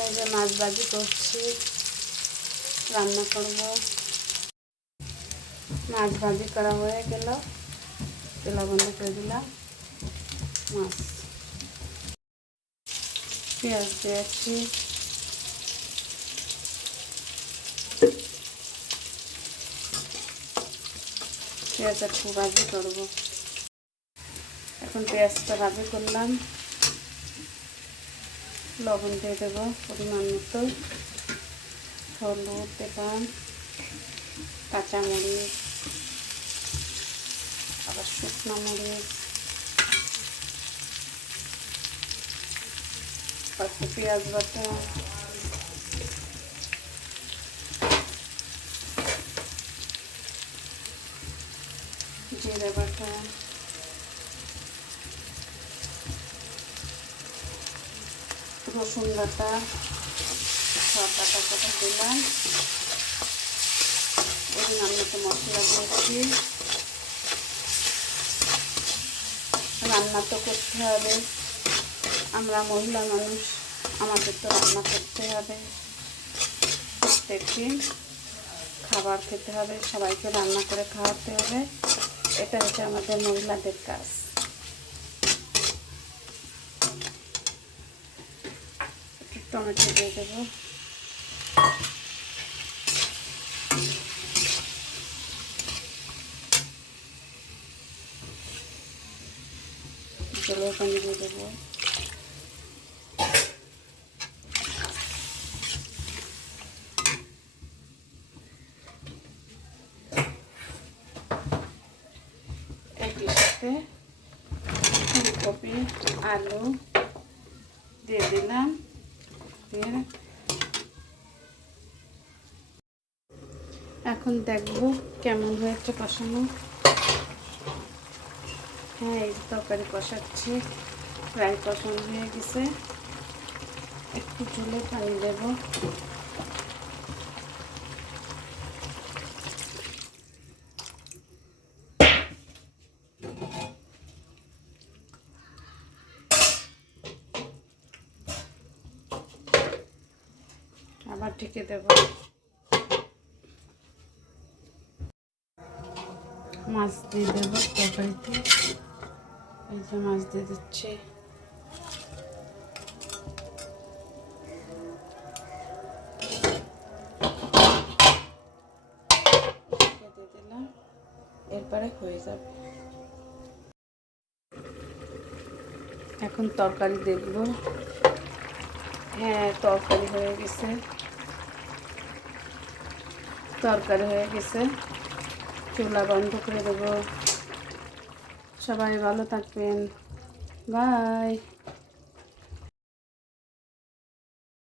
এই যে মাছ ভাজি করছি, রান্না করব। মাছ ভাজি করা হয়ে গেল, তেলা বন্ধ করে দিলাম। মাছ পেঁয়াজ দিয়েছি, পেঁয়াজ একটু ভাজি করব। এখন পেঁয়াজটা ভাজি করলাম, লবণ দিয়ে দেবো পরিমাণ মতো, হলুদ দিলাম, কাঁচামরিচ, আবার শুকনো মরিচ, একটু পেঁয়াজ বাটা, জিরে বাটা, রসুন বাটা, সব বাটা বাটা দিলাম। পরিমাণ মতো মশলা দিয়েছি। রান্না তো করতে হবে, আমরা মহিলা মানুষ, আমাদের তো রান্না করতে হবে। প্রত্যেকদিন খাবার খেতে হবে, সবাইকে রান্না করে খাওয়াতে হবে, এটা হচ্ছে আমাদের মহিলাদের কাজ। টমেটো দিয়ে দেবো, জলের পানি দিয়ে দেবো, একই সাথে ফুলকপি আলু দিয়ে দিলাম। দিয়ে এখন দেখবো কেমন হয়েছে কষানো। হ্যাঁ, এই তরকারি কষাচ্ছি, প্রায় কষানো হয়ে গেছে। একটু ঝোলে পানি দেব। আবার ঢেকে দেব। মাছ দিয়ে দেবো তরকারিতে। এই যে মাছ দিয়ে দিচ্ছি। দিয়ে দিলাম, এরপরে হয়ে যাবে। এখন তরকারি দেখব। হ্যাঁ, তরকারি হয়ে গেছে, তরকারি হয়ে গেছে। চুলা বন্ধ করে দেবো। সবাই ভালো থাকবেন, বাই।